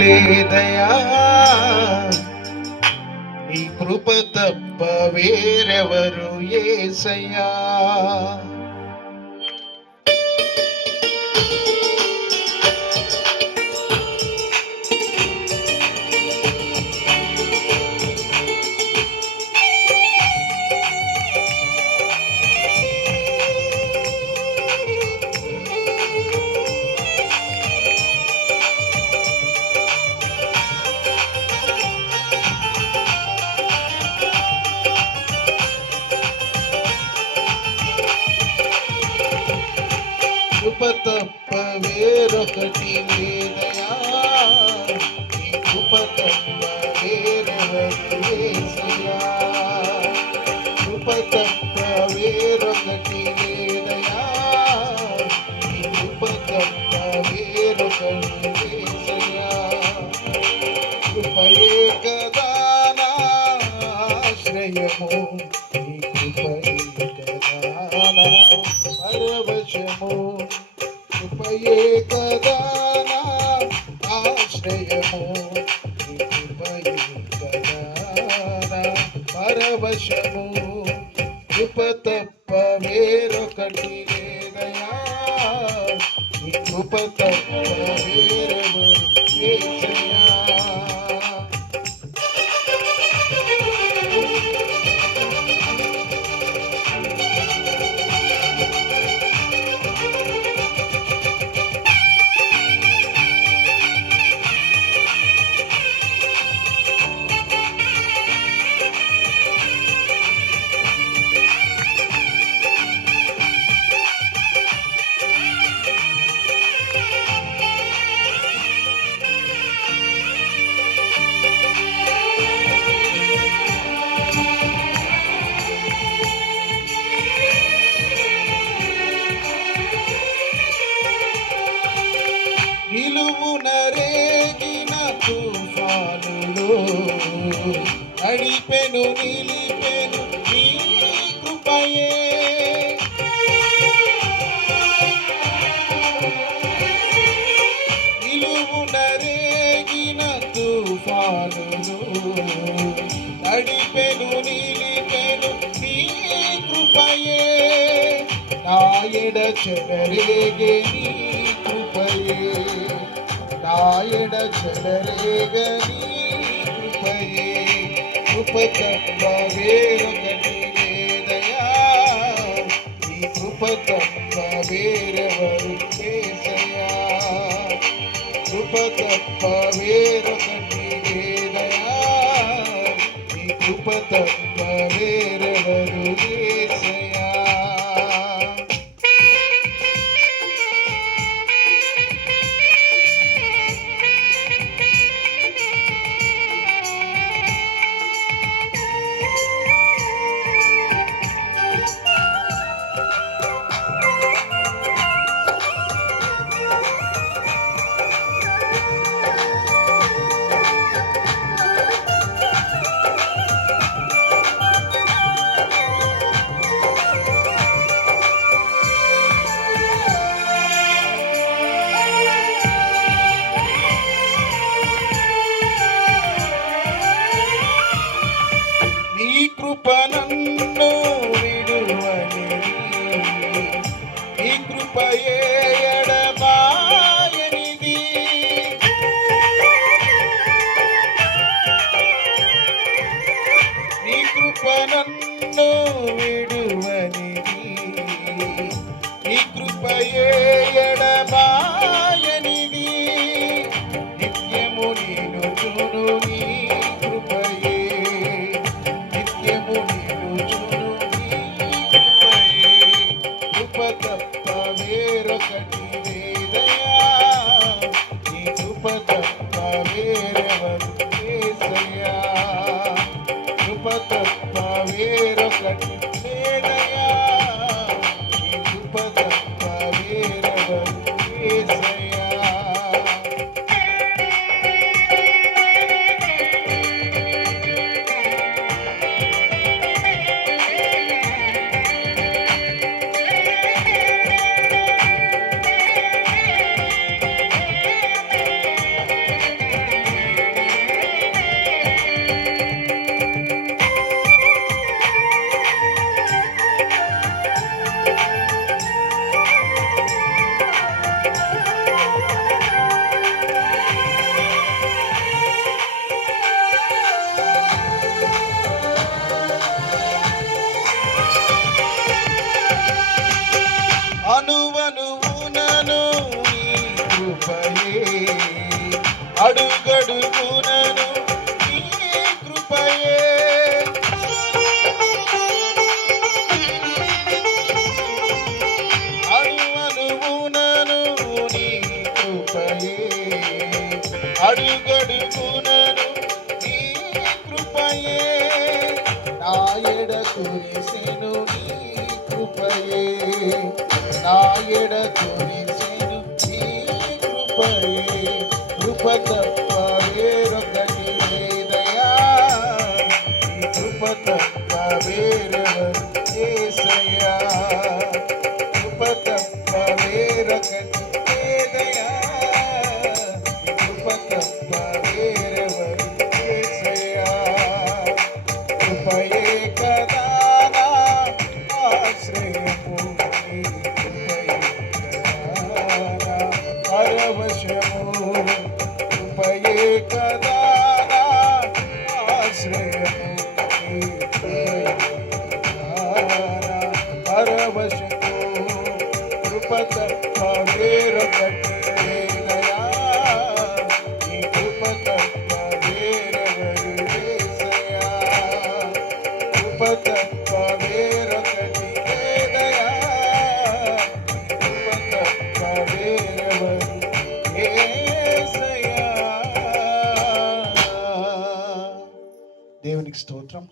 లేదయా, నీ కృప తప్ప వేరెవరు యేసయ్యా. కృప తప్ప వేరొకటి లేదయా, నీ కృప తప్ప వేరెవరు యేసయ్యా. కృప తప్ప వేరొకటి లేదయా, నీ కృప తప్ప వేరొకటి యేసయ్యా. కృపయే కదా నా ఆశ్రయము, నీ కృపయే కదా నా పరవశము. కృపయే కదా నా ఆశ్రయము, కృపయే కదా నా పరవశము. కృప తప్ప వేరొకటి లేదయా, నీ కృప తప్ప వేరెవరు యేసయ్యా. నిలువున రేగిన తుఫానులో నడిపెను నిలిపెను నీ కృపయే. నిలువున రేగిన తుఫానులో నడిపెను నిలిపెను నీ కృపయే. నా ఎడ చెలరేగే నీ కృపయే, నా ఎడ చెలరేగే నీ కృపయే. కృప తప్ప వేరొకటి లేదయా, నీ కృప తప్ప వేరెవరు యేసయ్యా. కృప తప్ప వేరొకటి లేదయా, నీ కృప తప్ప వేరెవరు యేసయ్యా. నీ కృప నన్ను విడువనిది, నీ కృపయే ఎడబాయనిది. నీ కృప నన్ను విడువనిది, నీ కృపయే ఎడబాయనిది. నిత్యము నేను చూను నీ కృపయే, నిత్యము నిలుచును నీ కృపయే. కృప తప్ప వేరొకటి లేదయా, నీ కృప తప్ప వేరెవరు యేసయ్యా. కృప తప్ప వేరొకటి లేదయా, నీ కృప తప్ప వేరెవరు యేసయ్యా. అడుగడుగునను నీ కృపయే అణువణువునను నీ కృపయే అడుగడుగునను నీ కృపయే నా ఎడ కురిసెను నీ కృపయే నా ఎడ కురిసెను నీ కృపయే కృప తప్ప వేరొకటి లేదయా నీ కృప తప్ప వేరెవరు యేసయ్యా కృప తప్ప వేరొకటి లేదయా నీ కృప తప్ప వేరెవరు యేసయ్యా కృపయే కదా నా ఆశ్రయము నీ కృపయే కదా నా పరవశము కృపయే కదా నా ఆశ్రయము నీ కృపయే కదా నా పరవశము కృప తప్ప వేరొకటి లేదయా నీ కృప తప్ప వేరెవరు యేసయ్యా కృప తప్ప వేరొకటి లేదయా నీ కృప తప్ప వేరెవరు యేసయ్యా దేవునికి స్తోత్రం.